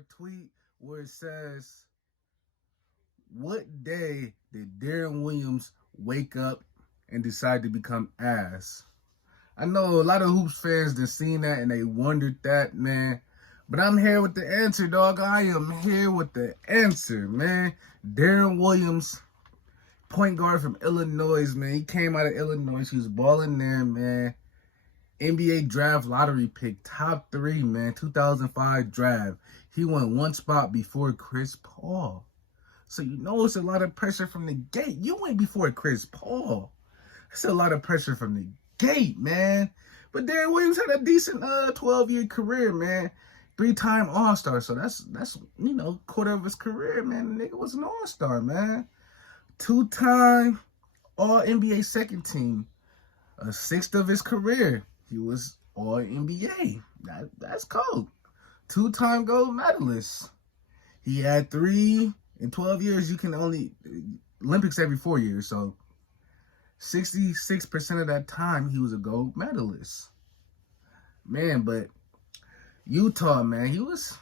a tweet where it says, "What day did Deron Williams wake up and decide to become ass?" I know a lot of hoops fans that seen that and they wondered that, man. But I'm here with the answer, dog. I am here with the answer, man. Deron Williams, point guard from Illinois, man. He came out of Illinois. He was balling there, man. NBA draft lottery pick, top 3, man. 2005 draft. He won one spot before Chris Paul. So you know it's a lot of pressure from the gate. You went before Chris Paul. It's a lot of pressure from the gate, man. But Deron Williams had a decent 12-year career, man. 3-time All-Star. So that's quarter of his career, man. The nigga was an All-Star, man. 2-time All-NBA second team. A sixth of his career, he was All-NBA. That's cold. 2-time gold medalist. He had 3 in 12 years. You can only Olympics every 4 years, so 66% of that time he was a gold medalist. Man, but Utah, man, he was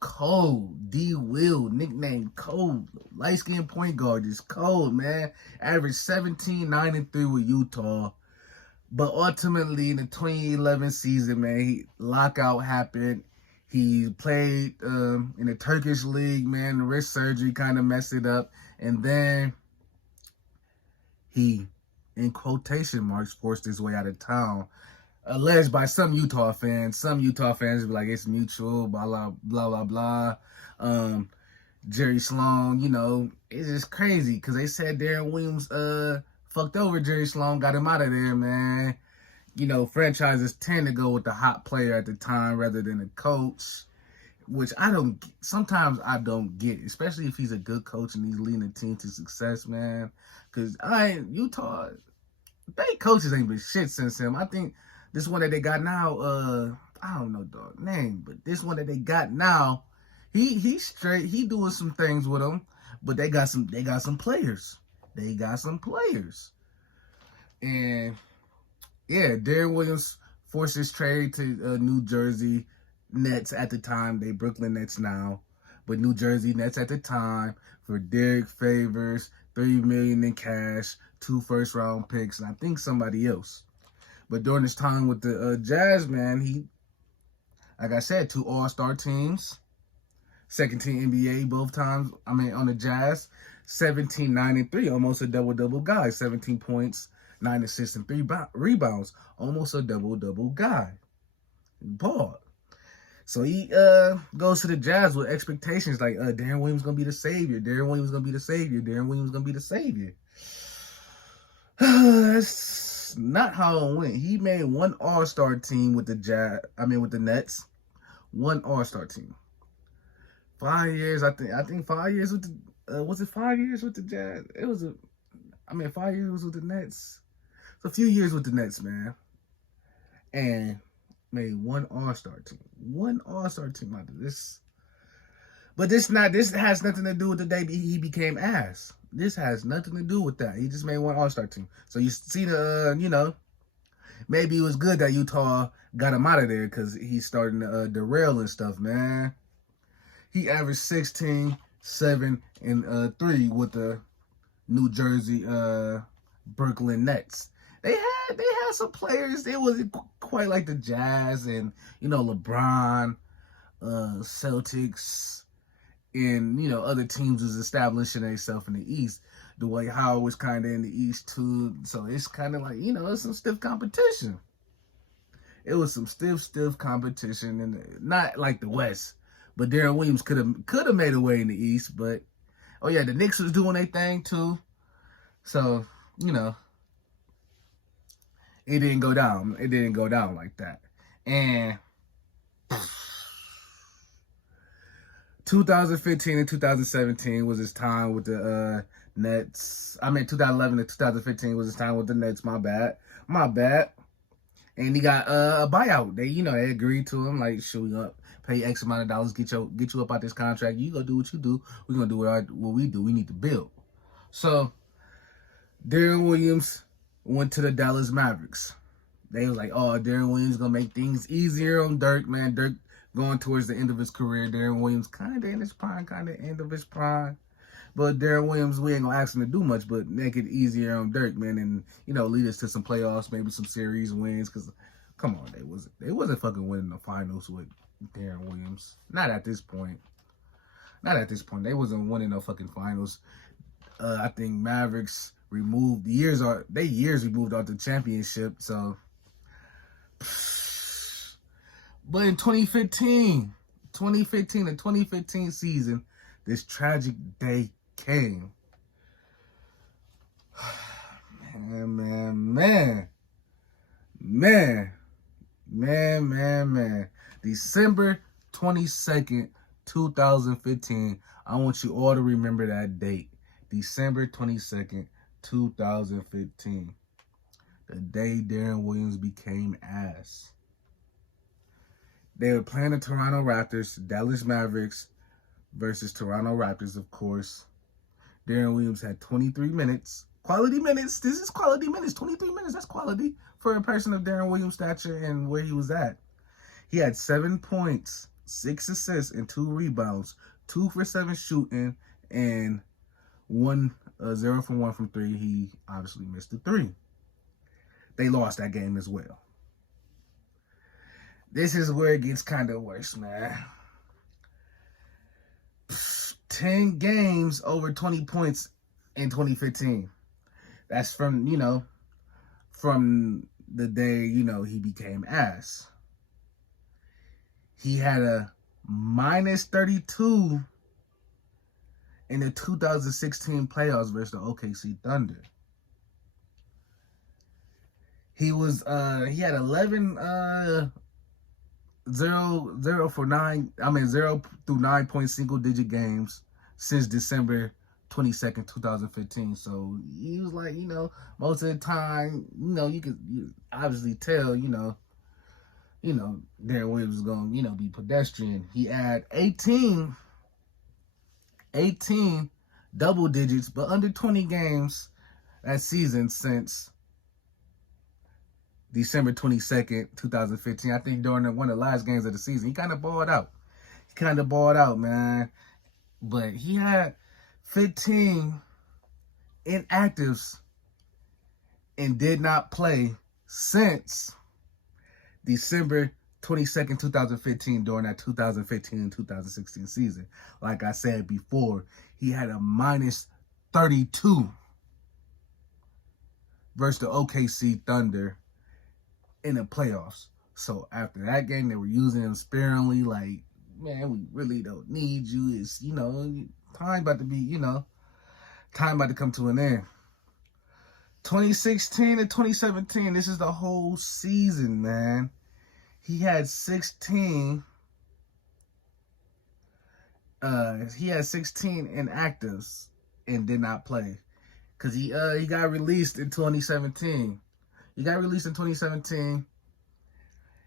cold. D. Will, nicknamed Cold. Light-skinned point guard, just cold, man. Averaged 17, 9, and 3 with Utah. But ultimately, in the 2011 season, man, lockout happened. He played in the Turkish league, man. The wrist surgery kind of messed it up. And then he, in quotation marks, forced his way out of town. Alleged by some Utah fans. Some Utah fans be like, it's mutual, blah, blah, blah, blah, blah. Jerry Sloan, it's just crazy because they said Deron Williams fucked over Jerry Sloan, got him out of there, man. Franchises tend to go with the hot player at the time rather than a coach, which sometimes I don't get, especially if he's a good coach and he's leading a team to success, man. Because Utah, they coaches ain't been shit since him. I think this one that they got now, I don't know dog name, but this one that they got now, he's straight. He doing some things with them, but they got some players. They got some players. And yeah, Deron Williams forced his trade to New Jersey Nets at the time. They Brooklyn Nets now, but New Jersey Nets at the time for Derek Favors, $3 million in cash, 2 first-round picks, and I think somebody else. But during this time with the Jazz, man, he, like I said, 2 All-Star teams, second team NBA both times. On the Jazz, 17, 9, and 3, almost a double-double guy. 17 points, 9 assists, and 3 rebounds. Almost a double-double guy. Ball. So he goes to the Jazz with expectations like, Deron Williams going to be the savior. Deron Williams going to be the savior. Deron Williams going to be the savior. That's not how it went. He made 1 All-Star team with the Nets. 1 All-Star team. 5 years, I think 5 years with the, was it 5 years with the Jazz? It was 5 years with the Nets. It's a few years with the Nets, man. And made 1 All-Star team. 1 All-Star team out of this. But this has nothing to do with the day he became ass. This has nothing to do with that. He just made 1 All-Star team. So you see maybe it was good that Utah got him out of there because he's starting to derail and stuff, man. He averaged 16, 7, and 3 with the New Jersey Brooklyn Nets. They had some players. It wasn't quite like the Jazz and LeBron, Celtics, and other teams was establishing themselves in the East. Dwight Howard was kind of in the East too, so it's kind of like it's some stiff competition. It was some stiff competition, and not like the West. But Deron Williams could have made a way in the East, but the Knicks was doing their thing too. So it didn't go down. It didn't go down like that. And 2015 and 2017 was his time with the Nets. 2011 and 2015 was his time with the Nets. My bad. And he got a buyout. They agreed to him, like, should we pay X amount of dollars, get you up out this contract. You go do what you do. We're gonna do what we do. We need to build. So Deron Williams went to the Dallas Mavericks. They was like, oh, Deron Williams gonna make things easier on Dirk, man. Dirk going towards the end of his career. Deron Williams kind of in his prime, kind of end of his prime. But Deron Williams, we ain't gonna ask him to do much, but make it easier on Dirk, man, and lead us to some playoffs, maybe some series wins. Cause come on, they wasn't fucking winning the finals with Deron Williams. Not at this point. Not at this point. They wasn't winning no fucking finals. I think Mavericks removed years removed out the championship. So, but in 2015 to 2015 season, this tragic day came. Man. December 22nd, 2015. I want you all to remember that date. December 22nd, 2015. The day Deron Williams became ass. They were playing the Toronto Raptors, Dallas Mavericks versus Toronto Raptors, of course. Deron Williams had 23 minutes. Quality minutes. This is quality minutes. 23 minutes. That's quality for a person of Deron Williams' stature and where he was at. He had 7 points, 6 assists, and 2 rebounds. 2 for 7 shooting, and 0 for 1 from 3. He obviously missed the 3. They lost that game as well. This is where it gets kind of worse, man. 10 games over 20 points in 2015. That's from the day, he became ass. He had a minus 32 in the 2016 playoffs versus the OKC Thunder. He had 11 0 through 9 point single digit games since December 22nd, 2015. So he was like, most of the time, you could obviously tell, Deron Williams was going to, be pedestrian. He had 18 double digits, but under 20 games that season since December 22nd, 2015. I think during one of the last games of the season, he kind of balled out. Man. But he had 15 inactives and did not play since December 22nd, 2015 during that 2015 and 2016 season. Like I said before, he had a minus 32 versus the OKC Thunder in the playoffs. So after that game, they were using him sparingly. Like, man, we really don't need you. It's, time about to come to an end. 2016 to 2017, this is the whole season, man. He had 16 inactives and did not play. Because he got released in 2017.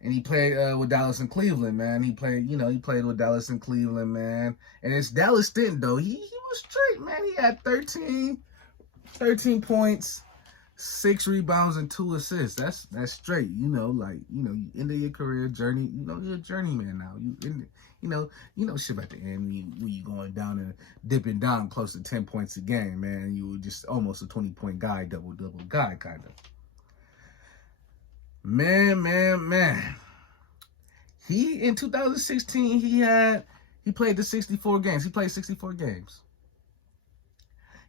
And he played with Dallas and Cleveland, man. He played with Dallas and Cleveland, man. And it's Dallas stint, though. He was straight, man. He had 13 points, 6 rebounds, and 2 assists. That's straight, you end of your career journey. You're a journeyman now. Shit at the end when you going down and dipping down close to 10 points a game, man. You were just almost a 20-point guy, double-double guy, kind of. Man. In 2016, he played the 64 games. He played 64 games.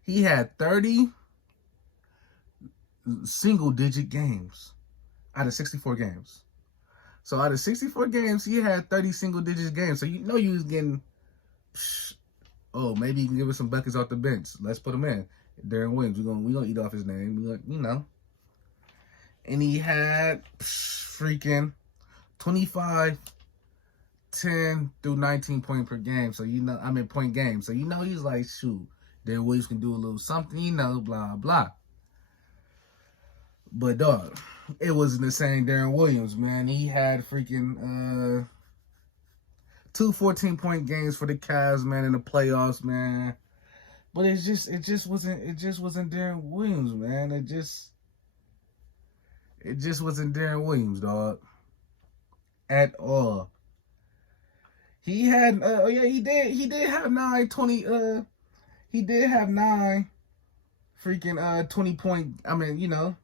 He had 30 single-digit games out of 64 games. So out of 64 games, he had 30 single-digit games. So you was getting, maybe you can give us some buckets off the bench. Let's put him in. Deron Williams, we're gonna eat off his name. And he had freaking 25, 10 through 19 point per game. So, point game. So, he's like, shoot, Deron Williams can do a little something, blah, blah. But, dog, it wasn't the same Deron Williams, man. He had freaking 2 14-point games for the Cavs, man, in the playoffs, man. But it just wasn't Deron Williams, man. It just wasn't Deron Williams, dog. At all. He had he did have 9 freaking 20-point, I mean,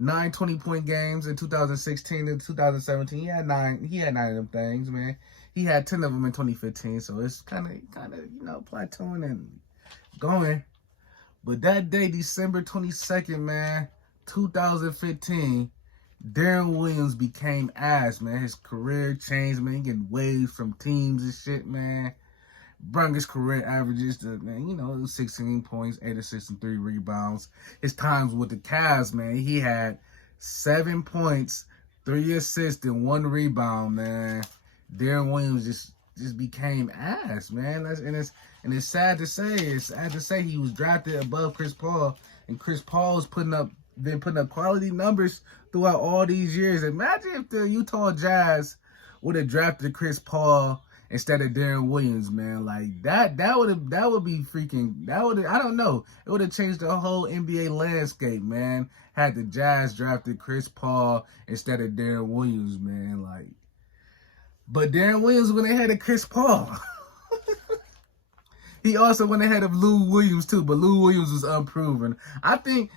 9 20-point games in 2016 and 2017. He had nine of them things, man. He had 10 of them in 2015, so it's kind of plateauing and going. But that day, December 22nd, man, 2015, Deron Williams became ass, man. His career changed, man. He getting waived from teams and shit, man. Brung his career averages to, man, it was 16 points, 8 assists, and 3 rebounds. His times with the Cavs, man, he had 7 points, 3 assists, and 1 rebound, man. Deron Williams just became ass, man. It's sad to say. It's sad to say he was drafted above Chris Paul, and Chris Paul was putting up quality numbers throughout all these years. Imagine if the Utah Jazz would have drafted Chris Paul instead of Deron Williams, man. Like that would be freaking. I don't know. It would have changed the whole NBA landscape, man. Had the Jazz drafted Chris Paul instead of Deron Williams, man. Like, but Deron Williams went ahead of Chris Paul. He also went ahead of Lou Williams too, but Lou Williams was unproven. I think.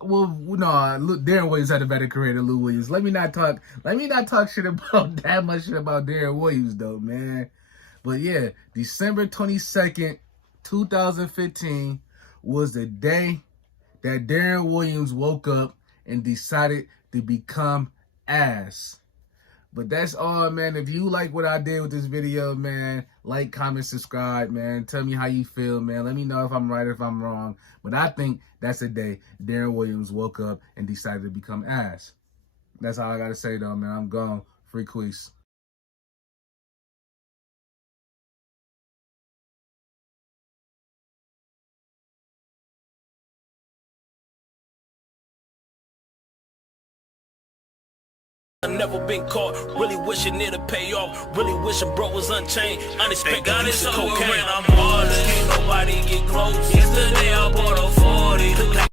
Well, no, Deron Williams had a better career than Lou Williams. Let me not talk shit about that much shit about Deron Williams though, man. But yeah, December 22nd, 2015 was the day that Deron Williams woke up and decided to become ass. But that's all, man. If you like what I did with this video, man, like, comment, subscribe, man. Tell me how you feel, man. Let me know if I'm right or if I'm wrong. But I think that's the day Deron Williams woke up and decided to become ass. That's all I got to say, though, man. I'm gone. Free quiz. I never been caught, really wishing it'd pay off, really wishing bro was unchained, unexpected use of cocaine. I'm ballin', can't nobody get close. Yesterday I bought a 40.